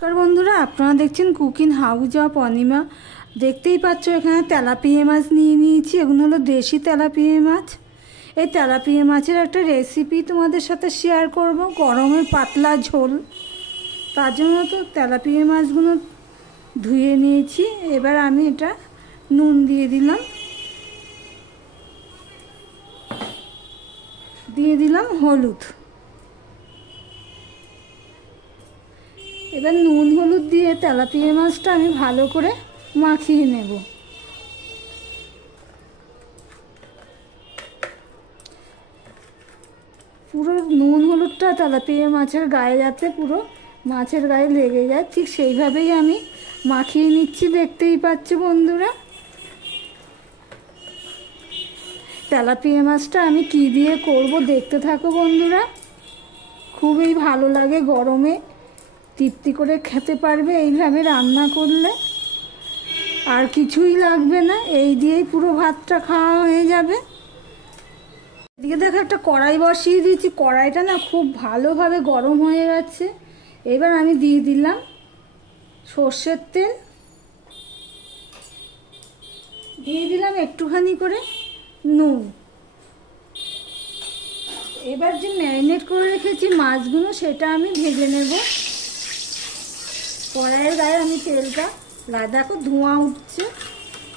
নমস্কার বন্ধুরা, আপনারা দেখছেন কুকিং হাউস অফ অনিমা। দেখতেই পাচ্ছ এখানে তেলাপিয়া মাছ নিয়ে নিয়েছি। এগুলো হলো দেশি তেলাপিয়া মাছ। এই তেলাপিয়া মাছের একটা রেসিপি তোমাদের সাথে শেয়ার করব, গরমের পাতলা ঝোল। তার জন্য তো তেলাপিয়া মাছগুলো ধুয়ে নিয়েছি। এবার আমি এটা নুন দিয়ে দিলাম হলুদ। এবার নুন হলুদ দিয়ে তেলাপিয়া মাছটা আমি ভালো করে মাখিয়ে নেব। পুরো নুন হলুদটা তেলাপিয়া মাছের গায়ে যাতে পুরো মাছের গায়ে লেগে যায়, ঠিক সেইভাবেই আমি মাখিয়ে নিচ্ছি। দেখতেই পাচ্ছ বন্ধুরা, তেলাপিয়া মাছটা আমি কি দিয়ে করব দেখতে থাকো বন্ধুরা। খুবই ভালো লাগে, গরমে তৃপ্তি করে খেতে পারবে এইভাবে রান্না করলে। আর কিছুই লাগবে না, এই দিয়েই পুরো ভাতটা খাওয়া হয়ে যাবে। এদিকে দেখো একটা কড়াই বসিয়ে দিয়েছি। কড়াইটা না খুব ভালোভাবে গরম হয়ে গেছে। এবার আমি দিয়ে দিলাম সর্ষের তেল, দিয়ে দিলাম একটুখানি করে নুন। এবার যে ম্যারিনেট করে রেখেছি মাছগুলো, সেটা আমি ভেজে নেব। কড়াইয়ের গায়ে আমি তেলটা দেখো ধোঁয়া উঠছে,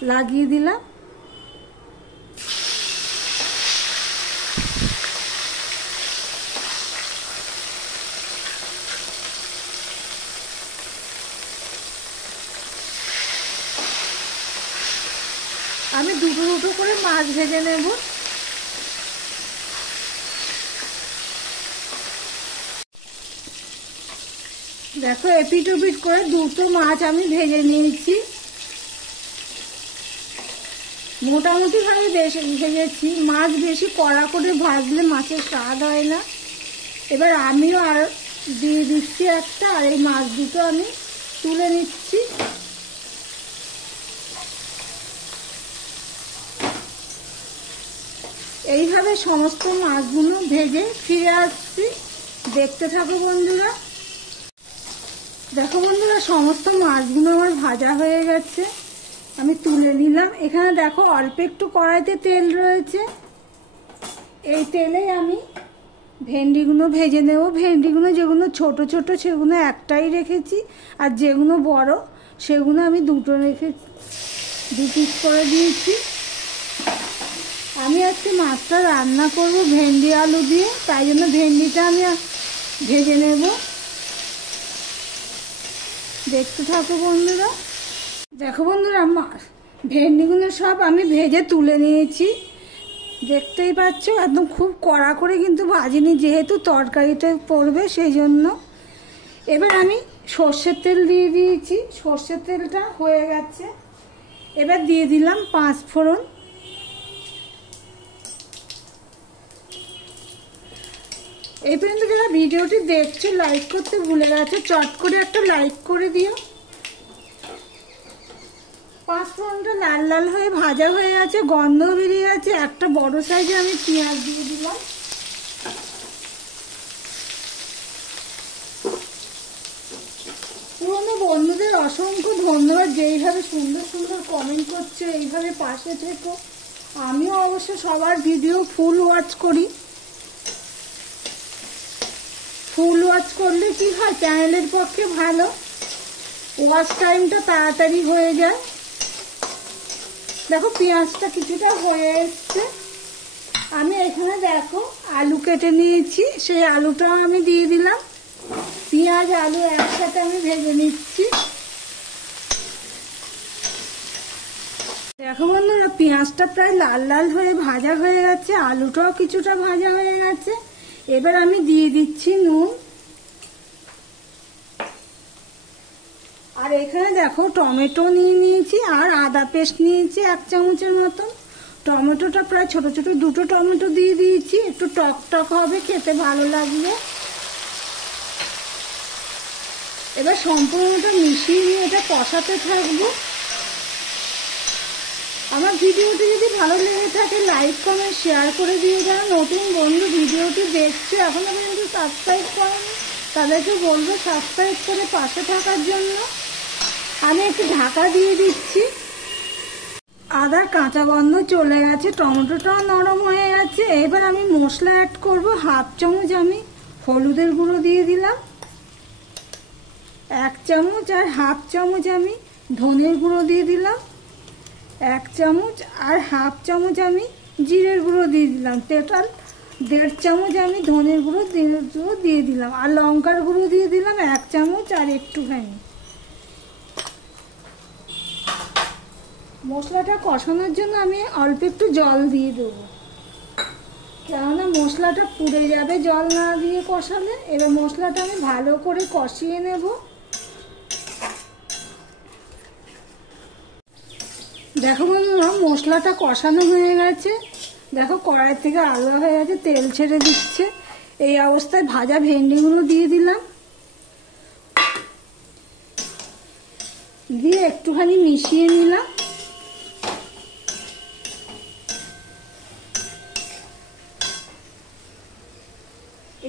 লাগিয়ে দিলাম। আমি দুটো দুটো করে মাছ ভেজে নেব। দেখো এপিট ওপিট করে দুটো মাছ আমি ভেজে নিয়েছি। মোটামুটি ভাবে ভেজেছি। মাছ বেশি কড়া করে ভাজলে মাছের স্বাদ হয় না। এবার আমিও আর দিয়ে দিচ্ছি একটা, আর এই মাছ দুটো আমি তুলে নিচ্ছি। এইভাবে সমস্ত মাছগুলো ভেজে ফিরে আসছি। দেখতে থাকো বন্ধুরা। দেখো বন্ধুরা, সমস্ত মাছগুলো আমার ভাজা হয়ে গেছে, আমি তুলে নিলাম। এখানে দেখো অল্প একটু কড়াইতে তেল রয়েছে। এই তেলেই আমি ভেন্ডিগুলো ভেজে নেব। ভেন্ডিগুলো যেগুলো ছোট ছোট সেগুলো একটাই রেখেছি, আর যেগুলো বড় সেগুলো আমি দুটো রেখেছি, দু পিস করে দিয়েছি। আমি আজকে মাছটা রান্না করব ভেন্ডি আলু দিয়ে, তাই জন্য ভেন্ডিটা আমি ভেজে নেব। দেখতে থাকো বন্ধুরা। দেখো বন্ধুরা, ভেন্ডিগুলো সব আমি ভেজে তুলে নিয়েছি। দেখতেই পাচ্ছ একদম খুব কড়া করে কিন্তু ভাজিনি, যেহেতু তরকারিটা পড়বে সেই জন্য। এবার আমি সর্ষের তেল দিয়ে দিয়েছি। সর্ষের তেলটা হয়ে গেছে। এবার দিয়ে দিলাম 5 ফোড়ন। এই পর্যন্ত যারা ভিডিওটি দেখছো লাইক করতে ভুলে গেছো, চট করে একটা লাইক করে দিও। 5 ফোড়নটা লাল লাল হয়ে ভাজা হয়ে গেছে, গন্ধ বেরিয়ে গেছে। একটা বড় সাইজে আমি পেঁয়াজ দিয়ে দিলাম। পুরনো বন্ধুদের অসংখ্য ধন্যবাদ, যেইভাবে সুন্দর সুন্দর কমেন্ট করছো, এইভাবে পাশে থেকো। আমিও অবশ্য সবার ভিডিও ফুল ওয়াচ করি। ফুল ওয়াচ করলে কি হয়, চ্যানেলের পক্ষে ভালো, ওয়াচ টাইমটা তাড়াতাড়ি হয়ে যায়। দেখো পেঁয়াজটা কিছুটা হয়ে এসছে। আমি এখানে দেখো আলু কেটে নিয়েছি, সেই আলুটাও আমি দিয়ে দিলাম। পেঁয়াজ আলু একসাথে আমি ভেজে নিচ্ছি। দেখো বন্ধুরা, পেঁয়াজটা প্রায় লাল লাল হয়ে ভাজা হয়ে গেছে, আলুটাও কিছুটা ভাজা হয়ে গেছে। এবার আমি দিয়ে দিচ্ছি নুন। আর এখানে দেখো টমেটো নিয়ে নিয়েছি, আর আদা পেস্ট নিয়েছি 1 চামচের মতন। টমেটোটা প্রায় ছোট ছোট দুটো টমেটো দিয়ে দিয়েছি, একটু টক টক হবে, খেতে ভালো লাগবে। এবার সম্পূর্ণটা মিশিয়ে নিয়ে এটা কষাতে থাকবো। আমার ভিডিওটি যদি ভালো লেগে থাকে লাইক কমেন্ট শেয়ার করে দিয়ে। যারা নতুন বন্ধু ভিডিওটি দেখছো এখনো পর্যন্ত সাবস্ক্রাইব করোনি, তাদেরকে বলবো সাবস্ক্রাইব করে পাশে থাকার জন্য। আমি একটু ঢাকা দিয়ে দিচ্ছি। আদার কাঁচা গন্ধ চলে গেছে, টমেটোটাও নরম হয়ে গেছে। এবার আমি মশলা অ্যাড করব। হাফ চামচ আমি হলুদের গুঁড়ো দিয়ে দিলাম, 1 চামচ, আর হাফ চামচ আমি ধনের গুঁড়ো দিয়ে দিলাম, 1 চামচ, আর হাফ চামচ আমি জিরের গুঁড়ো দিয়ে দিলাম। টোটাল 1.5 চামচ আমি ধনের গুঁড়ো দিয়ে দিলাম, আর লঙ্কার গুঁড়ো দিয়ে দিলাম 1 চামচ আর একটুখানি। মশলাটা কষানোর জন্য আমি অল্প একটু জল দিয়ে দেবো, কেননা মশলাটা পুড়ে যাবে জল না দিয়ে কষালে। এবার মশলাটা আমি ভালো করে কষিয়ে নেব। দেখো বন্ধুরা, মশলাটা কষানো হয়ে গেছে। দেখো কড়াই থেকে আলাদা হয়ে গেছে, তেল ছেড়ে দিচ্ছে। এই অবস্থায় ভাজা ভেন্ডিগুলো দিয়ে দিলাম, দিয়ে একটুখানি মিশিয়ে নিলাম।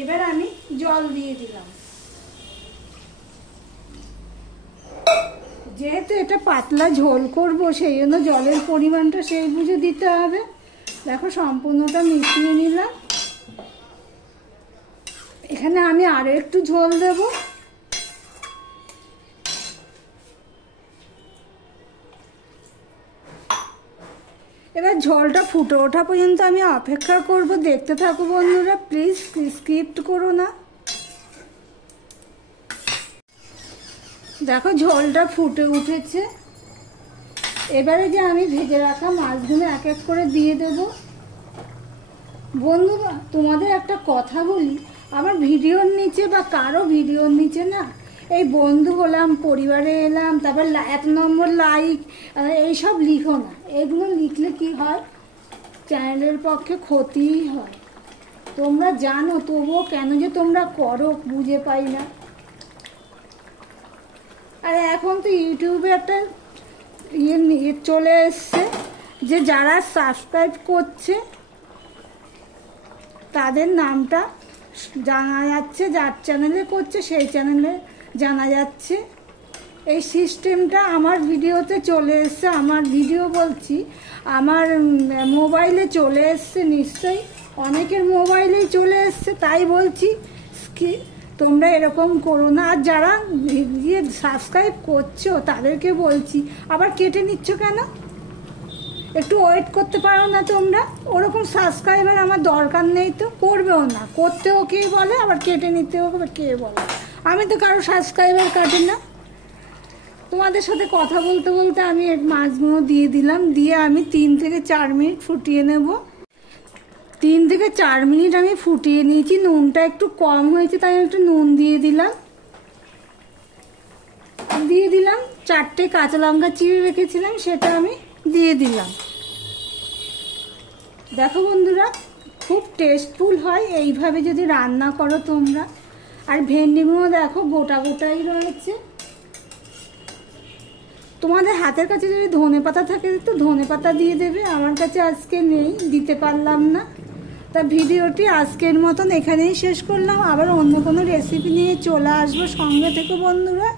এবার আমি জল দিয়ে দিলাম। যেহেতু এটা পাতলা ঝোল করব, সেই জন্য জলের পরিমাণটা সেই বুঝে দিতে হবে। দেখো সম্পূর্ণটা মিশিয়ে নিলাম। এখানে আমি আরো একটু ঝোল দেব। এবার ঝোলটা ফুটে ওঠা পর্যন্ত আমি অপেক্ষা করব। দেখতে থাকো বন্ধুরা, প্লিজ স্কিপ করো না। দেখো ঝোলটা ফুটে উঠেছে। এবারে যে আমি ভেজে রাখা মাছগুলো এক এক করে দিয়ে দেব। বন্ধুরা, তোমাদের একটা কথা বলি, আমার ভিডিওর নিচে বা কারো ভিডিওর নিচে না এই বন্ধু হলাম, পরিবারে এলাম, তারপর 1 নম্বর লাইক, এইসব লিখো না। এগুলো লিখলে কি হয়, চ্যানেলের পক্ষে ক্ষতিই হয়। তোমরা জানো, তবুও কেন যে তোমরা করো বুঝে পাই না। আর এখন তো ইউটিউবে একটা ইয়ে চলে এসছে যে যারা সাবস্ক্রাইব করছে তাদের নামটা জানা যাচ্ছে, যার চ্যানেলে করছে সেই চ্যানেলে জানা যাচ্ছে। এই সিস্টেমটা আমার ভিডিওতে চলে এসছে। আমার ভিডিও বলছি, আমার মোবাইলে চলে এসছে, নিশ্চয়ই অনেকের মোবাইলেই চলে এসছে। তাই বলছি তোমরা এরকম করো না। আর যারা সাবস্ক্রাইব করছো তাদেরকে বলছি, আবার কেটে নিচ্ছ কেন? একটু ওয়েট করতে পারো না তোমরা? ওরকম সাবস্ক্রাইবার আমার দরকার নেই, তো করবেও না। করতেও কে বলে, আবার কেটে নিতেও কে বলে? আমি তো কারো সাবস্ক্রাইবার কাটি না। তোমাদের সাথে কথা বলতে বলতে আমি মাছগুলো দিয়ে দিলাম, দিয়ে আমি 3 থেকে 4 মিনিট ফুটিয়ে নেব। 3 থেকে 4 মিনিট আমি ফুটিয়ে নিয়েছি। নুনটা একটু কম হয়েছে, তাই আমি একটু নুন দিয়ে দিলাম। 4টে কাঁচা লঙ্কা চিড়ে রেখেছিলাম, সেটা আমি দিয়ে দিলাম। দেখো বন্ধুরা, খুব টেস্টফুল হয় এইভাবে যদি রান্না করো তোমরা। আর ভেন্ডিগুলো দেখো গোটা গোটাই রয়েছে। তোমাদের হাতের কাছে যদি ধনেপাতা থাকে তো ধনেপাতা দিয়ে দেবে। আমার কাছে আজকে নেই, দিতে পারলাম না। তা ভিডিওটি আজকের মতন এখানেই শেষ করলাম। আবার অন্য কোনো রেসিপি নিয়ে চলে আসবো। সঙ্গে থেকে বন্ধুরা।